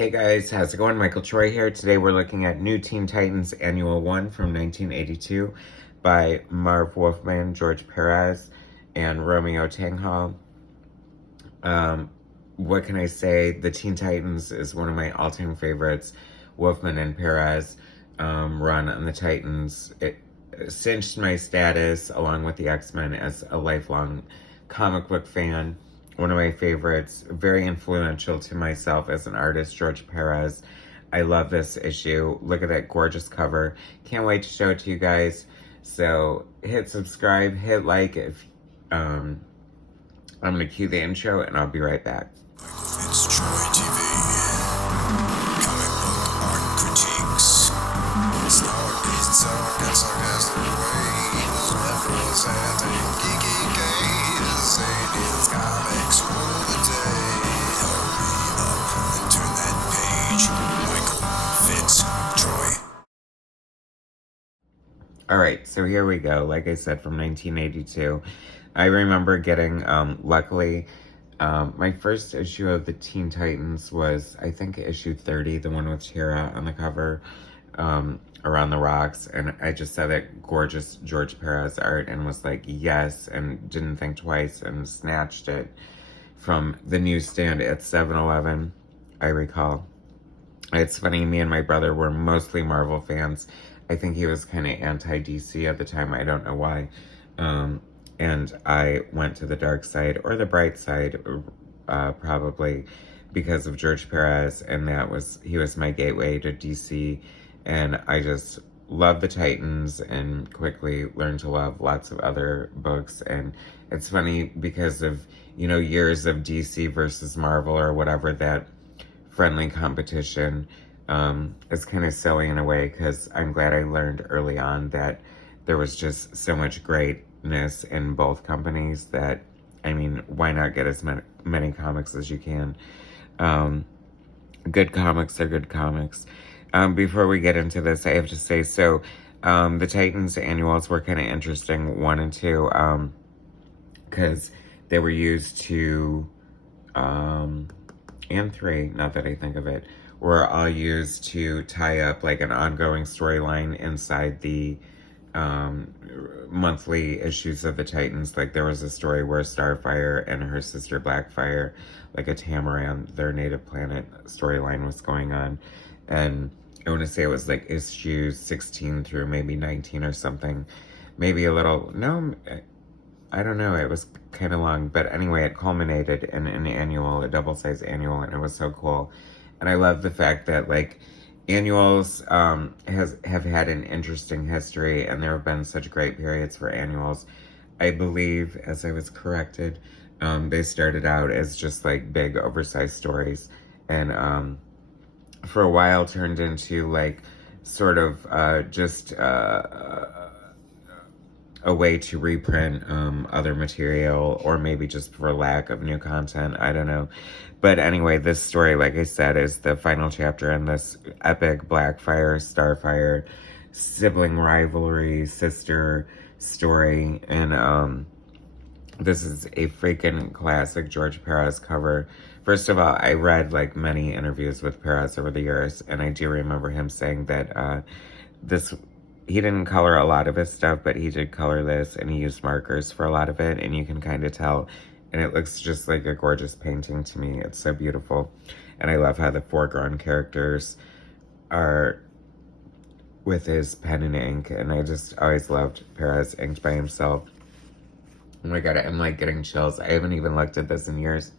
Hey guys, how's it going? Michael Troy here. Today we're looking at New Teen Titans Annual 1 from 1982 by Marv Wolfman, George Pérez, and Romeo Tanghal. What can I say? The Teen Titans is one of my all-time favorites. Wolfman and Pérez run on the Titans. It cinched my status, along with the X-Men, as a lifelong comic book fan. One of my favorites, very influential to myself as an artist, George Pérez. I love this issue. Look at that gorgeous cover. Can't wait to show it to you guys. So hit subscribe, hit like if I'm gonna cue the intro and I'll be right back. MichaelFitzTroytv Comic book art critiques. Snark, pizza, and sarcastic ways. Levels and geeky gaze. Aliens, comics, rule the day. Hurry up and turn that page. MichaelFitzTroy. Alright, so here we go. Like I said, from 1982. I remember getting, luckily, my first issue of the Teen Titans was, I think, issue 30, the one with Tara on the cover, Around the Rocks, and I just saw that gorgeous George Pérez art and was like, yes, and didn't think twice and snatched it from the newsstand at 7-Eleven, I recall. It's funny, me and my brother were mostly Marvel fans. I think he was kind of anti-DC at the time, I don't know why. And I went to the dark side, or the bright side, probably, because of George Pérez, and he was my gateway to DC, and I just loved the Titans, and quickly learned to love lots of other books, and it's funny, because of, years of DC versus Marvel, or whatever, that friendly competition is kind of silly in a way, because I'm glad I learned early on that there was just so much greatness in both companies that, I mean, why not get as many comics as you can? Good comics are good comics. Before we get into this, I have to say, so the Titans annuals were kind of interesting, 1 and 2, because they were used to, and 3, not that I think of it, were all used to tie up like an ongoing storyline inside the monthly issues of the Titans. Like there was a story where Starfire and her sister Blackfire, like a Tamaran, their native planet storyline was going on, and I want to say it was like issues 16 through maybe 19 or something, maybe a little, no, I don't know, it was kind of long, but anyway, it culminated in an annual, a double-sized annual, and it was so cool. And I love the fact that, like, annuals have had an interesting history, and there have been such great periods for annuals. I believe, as I was corrected, they started out as just, like, big, oversized stories, and for a while turned into, like, sort of just a way to reprint other material, or maybe just for lack of new content, I don't know. But anyway, this story, like I said, is the final chapter in this epic BLACKFIRE, STARFIRE, sibling rivalry, sister story, and this is a freaking classic George Pérez cover. First of all, I read like many interviews with Pérez over the years, and I do remember him saying that he didn't color a lot of his stuff, but he did color this, and he used markers for a lot of it, and you can kind of tell, and it looks just like a gorgeous painting to me. It's so beautiful, and I love how the foreground characters are with his pen and ink, and I just always loved Pérez inked by himself. Oh my god, I'm like getting chills. I haven't even looked at this in years.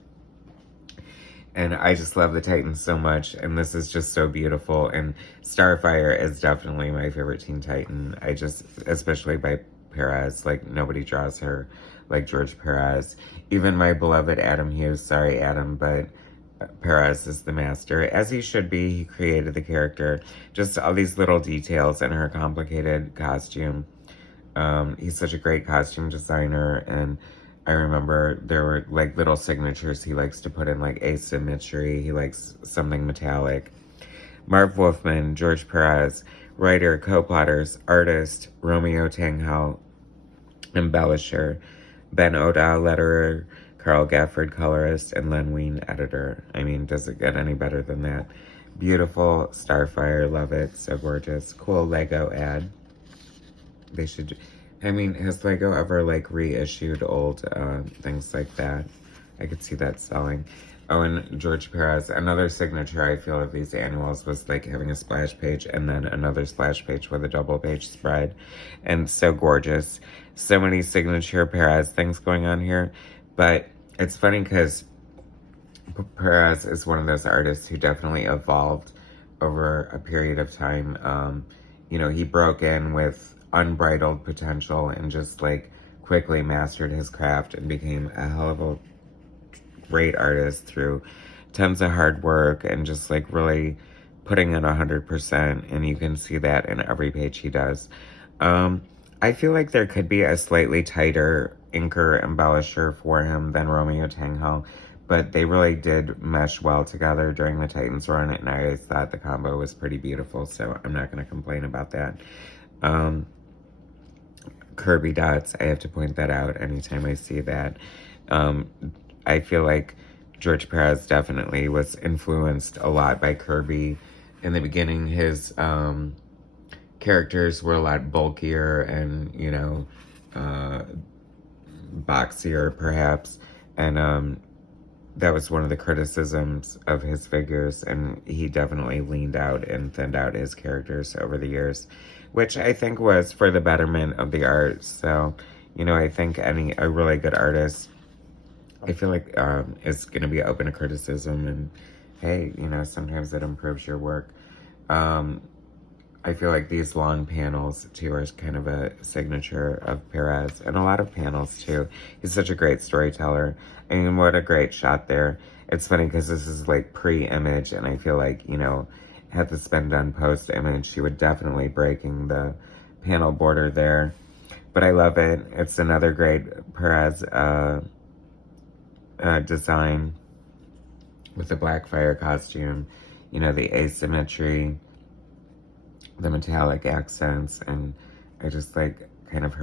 And I just love the Titans so much, and this is just so beautiful, and Starfire is definitely my favorite Teen Titan. Especially by Pérez, like, nobody draws her like George Pérez. Even my beloved Adam Hughes, sorry Adam, but Pérez is the master, as he should be. He created the character, just all these little details in her complicated costume. He's such a great costume designer, and I remember there were like little signatures he likes to put in, like asymmetry. He likes something metallic. Marv Wolfman, George Pérez, writer, co-plotters, artist, Romeo Tanghal, embellisher, Ben O'Dowd, letterer, Carl Gafford, colorist, and Len Wein, editor. I mean, does it get any better than that? Beautiful Starfire, love it, so gorgeous. Cool Lego ad. They should, I mean, has Lego ever like reissued old things like that? I could see that selling. Oh, and George Pérez, another signature I feel of these annuals was like having a splash page and then another splash page with a double page spread. And so gorgeous. So many signature Pérez things going on here. But it's funny because Pérez is one of those artists who definitely evolved over a period of time. You know, he broke in with unbridled potential and just like quickly mastered his craft and became a hell of a great artist through tons of hard work and just like really putting in 100%. And you can see that in every page he does. I feel like there could be a slightly tighter inker embellisher for him than Romeo Tanghal, but they really did mesh well together during the Titans run, and I always thought the combo was pretty beautiful, so I'm not going to complain about that. Kirby dots, I have to point that out anytime I see that. I feel like George Pérez definitely was influenced a lot by Kirby. In the beginning, his characters were a lot bulkier and, you know, boxier perhaps, and that was one of the criticisms of his figures, and he definitely leaned out and thinned out his characters over the years, which I think was for the betterment of the art. So, you know, I think a really good artist, I feel like is going to be open to criticism, and hey, you know, sometimes it improves your work. I feel like these long panels, too, are kind of a signature of Pérez, and a lot of panels, too. He's such a great storyteller. I mean, what a great shot there. It's funny because this is, like, pre-image, and I feel like, you know, had this been done post-image, she would definitely breaking the panel border there. But I love it. It's another great Pérez design with the BLACKFIRE costume. You know, the asymmetry, the metallic accents, and I just like kind of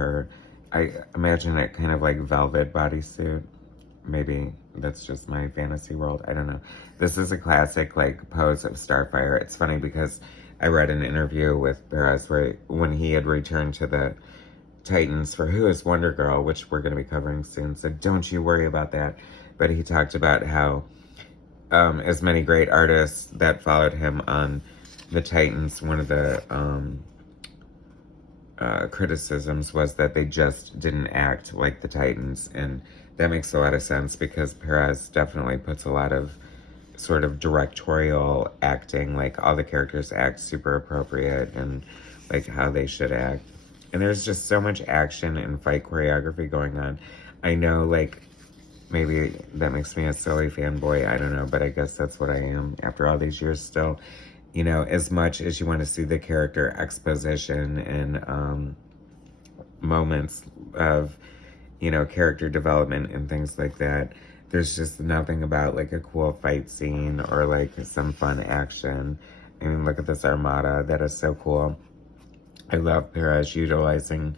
I imagine it kind of like velvet bodysuit. Maybe that's just my fantasy world. I don't know. This is a classic like pose of Starfire. It's funny because I read an interview with Pérez where when he had returned to the Titans for Who is Wonder Girl, which we're going to be covering soon, so don't you worry about that. But he talked about how as many great artists that followed him on the Titans, one of the criticisms was that they just didn't act like the Titans, and that makes a lot of sense because Pérez definitely puts a lot of sort of directorial acting, like all the characters act super appropriate and like how they should act. And there's just so much action and fight choreography going on. I know, like, maybe that makes me a silly fanboy, I don't know, but I guess that's what I am after all these years still. You know, as much as you want to see the character exposition and moments of, you know, character development and things like that, there's just nothing about like a cool fight scene or like some fun action. I mean, look at this armada. That is so cool. I love Pérez utilizing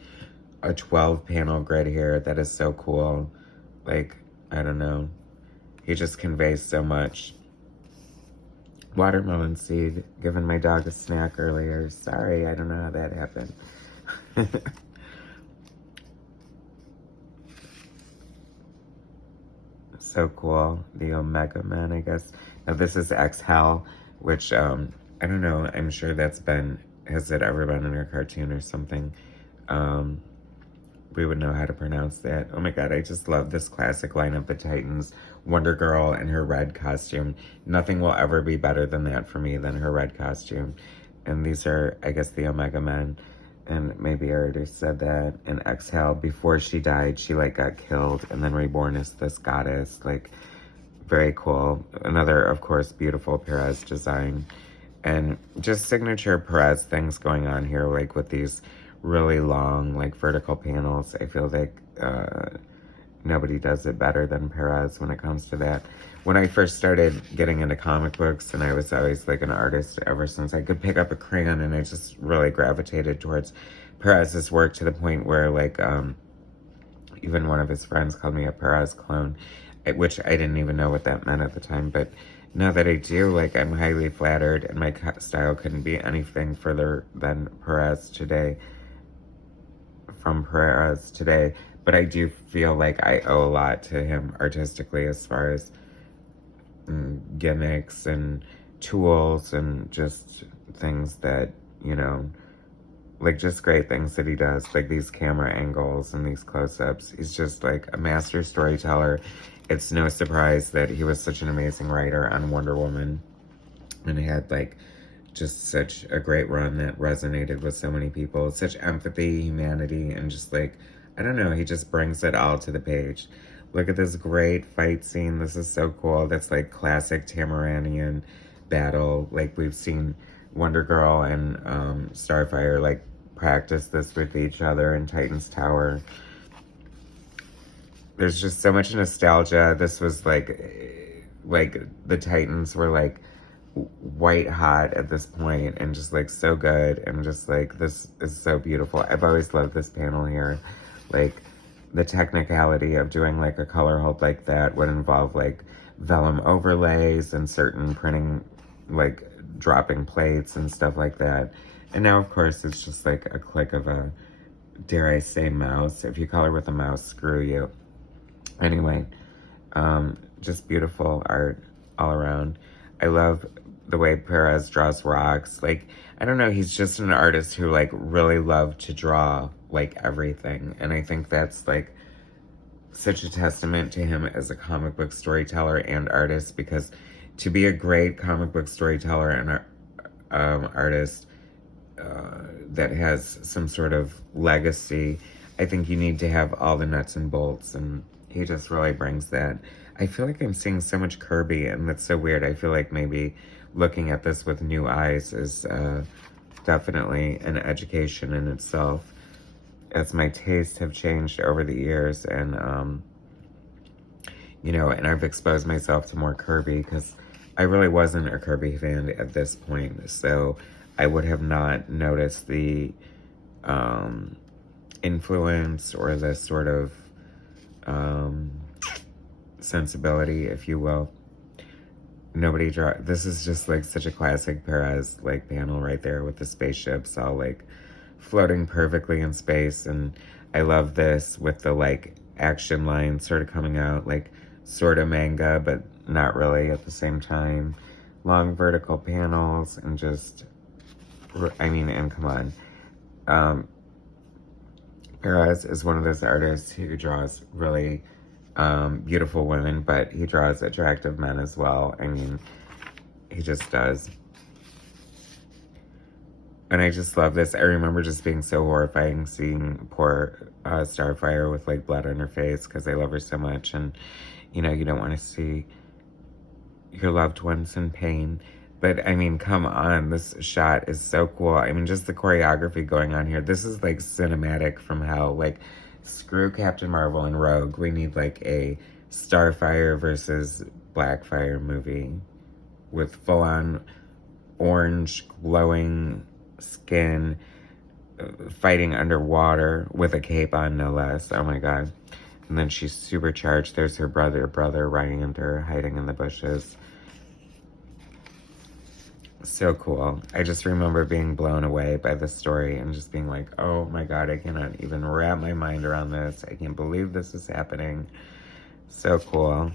a 12 panel grid here. That is so cool. Like, I don't know. He just conveys so much. Watermelon seed, giving my dog a snack earlier. Sorry, I don't know how that happened. So cool. The Omega Man, I guess. Now this is Exhale, which, I don't know. I'm sure has it ever been in a cartoon or something? We would know how to pronounce that. Oh my god, I just love this classic line of the Titans. Wonder Girl in her red costume. Nothing will ever be better than that for me than her red costume. And these are, I guess, the Omega Men. And maybe I already said that. And Exhale, before she died, she like got killed and then reborn as this goddess. Like, very cool. Another, of course, beautiful Pérez design. And just signature Pérez things going on here, like with these really long, like vertical panels. I feel like nobody does it better than Pérez when it comes to that. When I first started getting into comic books, and I was always like an artist ever since I could pick up a crayon, and I just really gravitated towards Pérez's work to the point where like even one of his friends called me a Pérez clone, which I didn't even know what that meant at the time, but now that I do, like, I'm highly flattered, and my style couldn't be anything further than from Perez today, but I do feel like I owe a lot to him artistically as far as gimmicks and tools and just things that, you know, like just great things that he does, like these camera angles and these close-ups. He's just like a master storyteller. It's no surprise that he was such an amazing writer on Wonder Woman and had like just such a great run that resonated with so many people. Such empathy, humanity, and just like, I don't know, he just brings it all to the page. Look at this great fight scene. This is so cool. That's like classic Tamaranian battle. Like we've seen Wonder Girl and Starfire like practice this with each other in Titan's Tower. There's just so much nostalgia. This was like the Titans were like white hot at this point and just like so good, and just like this is so beautiful. I've always loved this panel here. Like the technicality of doing like a color hold like that would involve like vellum overlays and certain printing, like dropping plates and stuff like that. And now of course it's just like a click of a, dare I say, mouse. If you color with a mouse, screw you. Anyway, just beautiful art all around. I love the way Perez draws rocks. Like, I don't know, he's just an artist who like really loved to draw like everything. And I think that's like such a testament to him as a comic book storyteller and artist, because to be a great comic book storyteller and artist that has some sort of legacy, I think you need to have all the nuts and bolts, and he just really brings that. I feel like I'm seeing so much Kirby, and that's so weird. I feel like maybe looking at this with new eyes is definitely an education in itself, as my tastes have changed over the years, and you know, and I've exposed myself to more Kirby, because I really wasn't a Kirby fan at this point, so I would have not noticed the influence or the sort of sensibility, if you will. This is just like such a classic Perez like panel right there with the spaceships all like floating perfectly in space. And I love this with the like action lines sort of coming out, like sort of manga but not really at the same time. Long vertical panels, and just, I mean, and come on, Perez is one of those artists who draws really beautiful women, but he draws attractive men as well. I mean, he just does. And I just love this. I remember just being so horrifying seeing poor Starfire with like blood on her face, because I love her so much, and you know, you don't want to see your loved ones in pain. But I mean, come on, this shot is so cool. I mean, just the choreography going on here. This is like cinematic from hell. Like, screw Captain Marvel and Rogue. We need like a Starfire versus Blackfire movie with full-on orange glowing skin, fighting underwater with a cape on, no less. Oh my god. And then she's supercharged. There's her brother riding into her, hiding in the bushes. So cool. I just remember being blown away by this story and just being like, oh my god, I cannot even wrap my mind around this. I can't believe this is happening. So cool.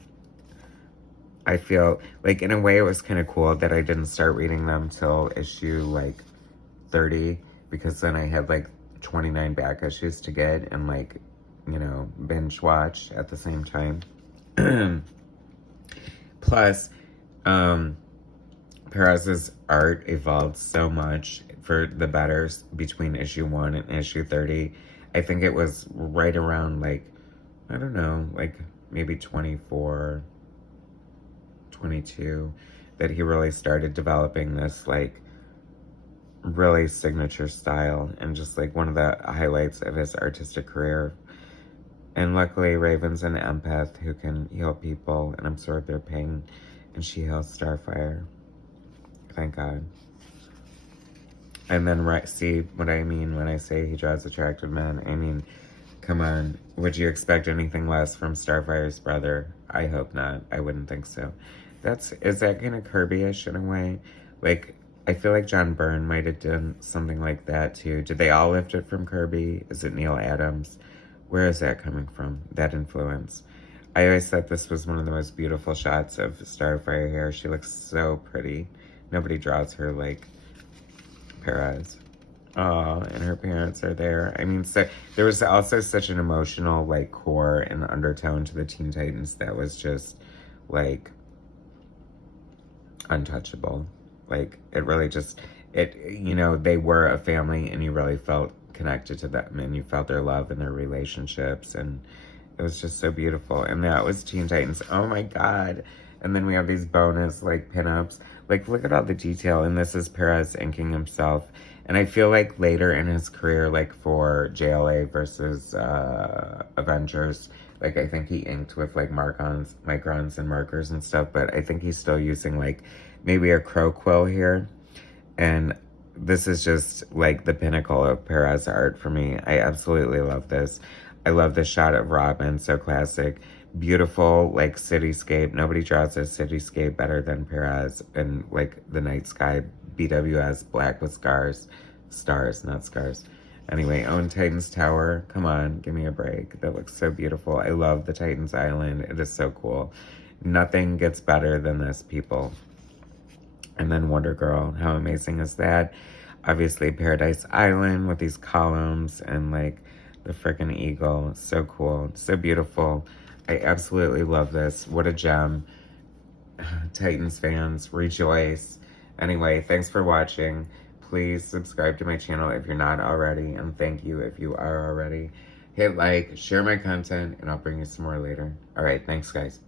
I feel like in a way it was kind of cool that I didn't start reading them till issue like 30, because then I had like 29 back issues to get and like, you know, binge watch at the same time. Plus, Perez's art evolved so much for the better between issue 1 and issue 30. I think it was right around like, I don't know, like maybe 24, 22, that he really started developing this like really signature style, and just like one of the highlights of his artistic career. And luckily Raven's an empath who can heal people and absorb their pain, and she heals Starfire. Thank God. And then, see what I mean when I say he draws attractive men? I mean, come on. Would you expect anything less from Starfire's brother? I hope not. I wouldn't think so. Is that kind of Kirby-ish in a way? Like, I feel like John Byrne might have done something like that too. Did they all lift it from Kirby? Is it Neil Adams? Where is that coming from, that influence? I always thought this was one of the most beautiful shots of Starfire here. She looks so pretty. Nobody draws her like Perez. Oh, and her parents are there. I mean, so there was also such an emotional like core and undertone to the Teen Titans that was just like untouchable. Like it really just they were a family and you really felt connected to them and you felt their love and their relationships, and it was just so beautiful. And that was Teen Titans. Oh my god. And then we have these bonus like pinups. Like look at all the detail, and this is Perez inking himself. And I feel like later in his career, like for JLA versus Avengers, like I think he inked with like microns and markers and stuff, but I think he's still using like maybe a crow quill here. And this is just like the pinnacle of Perez art for me. I absolutely love this. I love this shot of Robin, so classic. Beautiful, like, cityscape. Nobody draws a cityscape better than Perez. And, like, the night sky, BWS, black with scars. Stars, not scars. Anyway, Own Titans Tower. Come on, give me a break. That looks so beautiful. I love the Titans Island. It is so cool. Nothing gets better than this, people. And then Wonder Girl. How amazing is that? Obviously, Paradise Island with these columns and, like, the freaking eagle. So cool. So beautiful. I absolutely love this. What a gem. Titans fans, rejoice. Anyway, thanks for watching. Please subscribe to my channel if you're not already, and thank you if you are already. Hit like, share my content, and I'll bring you some more later. Alright, thanks guys.